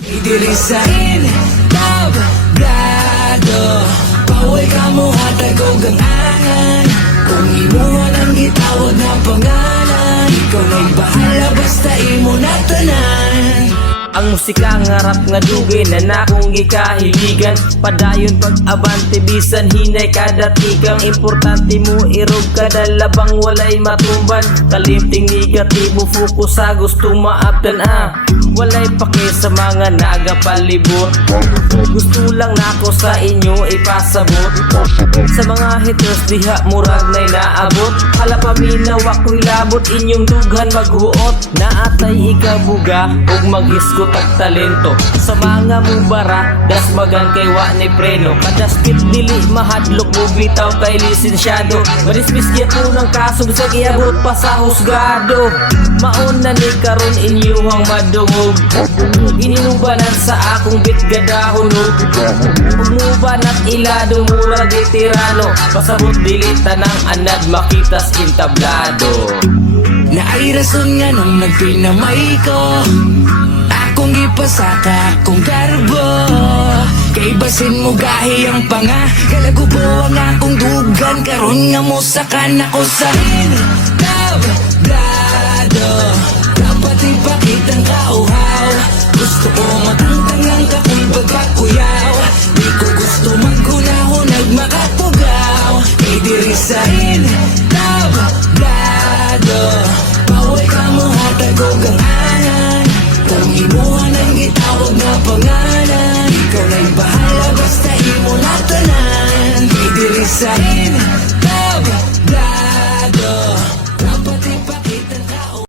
Diri sa Entablado, bawal ka mo hatag o gangangan. Kung imuhan ang gitawag na pangalan, ikaw na'y bahala basta imo na tanan. Ang musika nga rap nga dugay na nakong gikahiligan. Padayon pag-abante bisan hinay kada tikang. Importante mo irog kada labang walay matumban. Kalimting negatibo focus sa gustong maabdan walay pake sa mga nagapalibot. Gusto lang nako sa inyo ipasabot. Sa mga haters diha murag na'y naabot. Hala paminawa ko'y labot inyong dughan maghuot. Naatay ikabuga ug mag-iskot at talento. Sa mga mubara dasbagan kay wa ni preno. Kada spit dili mahadlok mo bitaw kay lisensyado. Madispis po ng kaso sa giabot pa sa husgado. Mauna ni karon inyong madungog. Ininubanan sa akong bit gadahonog. Umuban at ilado mura di tirano. Pasabot dili tanang anad makitas entablado. Na ay rason nga nung nagpinamay ko, akong gipasaka akong karbo. Kay basin mo gahi ang panga, kalagubo ang akong dugan. Karon nga mo sakan ako sa Entablado. Dapat ipakitang kauhaw. Gusto ko matangtang ang kapoy pagkakuyaw. Di ko gusto maghunahunag makatugaw. Kay diri sa Entablado, bawal ka mo hatag o ganganan. Kung imuhan ang gitawag na pangalan, ikaw na'y bahala basta imo na tanan. Kay diri sa